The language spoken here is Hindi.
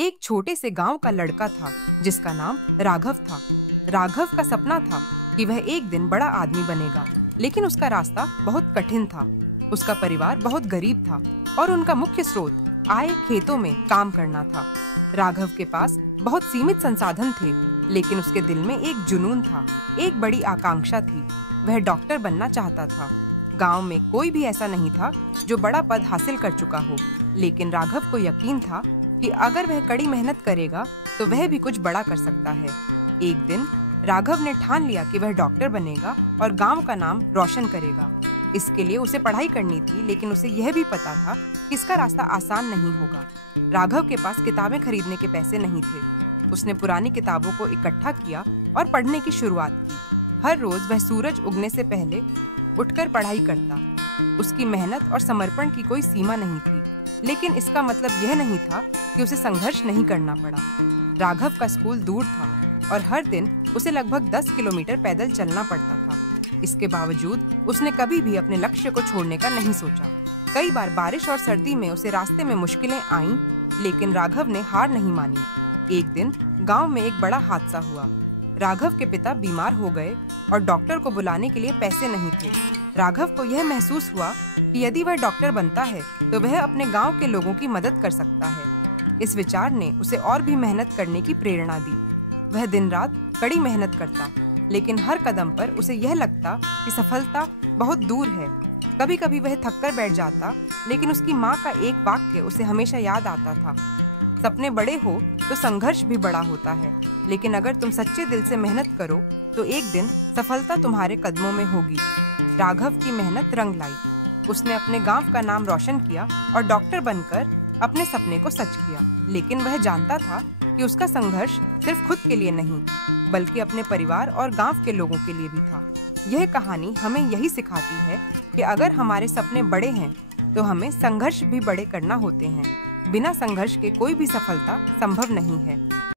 एक छोटे से गांव का लड़का था जिसका नाम राघव था। राघव का सपना था कि वह एक दिन बड़ा आदमी बनेगा, लेकिन उसका रास्ता बहुत कठिन था। उसका परिवार बहुत गरीब था और उनका मुख्य स्रोत आय खेतों में काम करना था। राघव के पास बहुत सीमित संसाधन थे, लेकिन उसके दिल में एक जुनून था, एक बड़ी आकांक्षा थी। वह डॉक्टर बनना चाहता था। गांव में कोई भी ऐसा नहीं था जो बड़ा पद हासिल कर चुका हो, लेकिन राघव को यकीन था कि अगर वह कड़ी मेहनत करेगा तो वह भी कुछ बड़ा कर सकता है। एक दिन राघव ने ठान लिया कि वह डॉक्टर बनेगा और गांव का नाम रोशन करेगा। इसके लिए उसे पढ़ाई करनी थी, लेकिन उसे यह भी पता था कि इसका रास्ता आसान नहीं होगा। राघव के पास किताबें खरीदने के पैसे नहीं थे। उसने पुरानी किताबों को इकट्ठा किया और पढ़ने की शुरुआत की। हर रोज वह सूरज उगने से पहले उठकर पढ़ाई करता। उसकी मेहनत और समर्पण की कोई सीमा नहीं थी, लेकिन इसका मतलब यह नहीं था कि उसे संघर्ष नहीं करना पड़ा। राघव का स्कूल दूर था और हर दिन उसे लगभग 10 किलोमीटर पैदल चलना पड़ता था। इसके बावजूद उसने कभी भी अपने लक्ष्य को छोड़ने का नहीं सोचा। कई बार बारिश और सर्दी में उसे रास्ते में मुश्किलें आईं, लेकिन राघव ने हार नहीं मानी। एक दिन गांव में एक बड़ा हादसा हुआ। राघव के पिता बीमार हो गए और डॉक्टर को बुलाने के लिए पैसे नहीं थे। राघव को यह महसूस हुआ कि यदि वह डॉक्टर बनता है तो वह अपने गांव के लोगों की मदद कर सकता है। इस विचार ने उसे और भी मेहनत करने की प्रेरणा दी। वह दिन रात कड़ी मेहनत करता, लेकिन हर कदम पर उसे यह लगता कि सफलता बहुत दूर है। कभी कभी वह थक कर बैठ जाता, लेकिन उसकी माँ का एक वाक्य उसे हमेशा याद आता था, सपने बड़े हो तो संघर्ष भी बड़ा होता है, लेकिन अगर तुम सच्चे दिल से मेहनत करो तो एक दिन सफलता तुम्हारे कदमों में होगी। राघव की मेहनत रंग लाई। उसने अपने गांव का नाम रोशन किया और डॉक्टर बनकर अपने सपने को सच किया। लेकिन वह जानता था कि उसका संघर्ष सिर्फ खुद के लिए नहीं, बल्कि अपने परिवार और गांव के लोगों के लिए भी था। यह कहानी हमें यही सिखाती है कि अगर हमारे सपने बड़े हैं तो हमें संघर्ष भी बड़े करना होते हैं। बिना संघर्ष के कोई भी सफलता संभव नहीं है।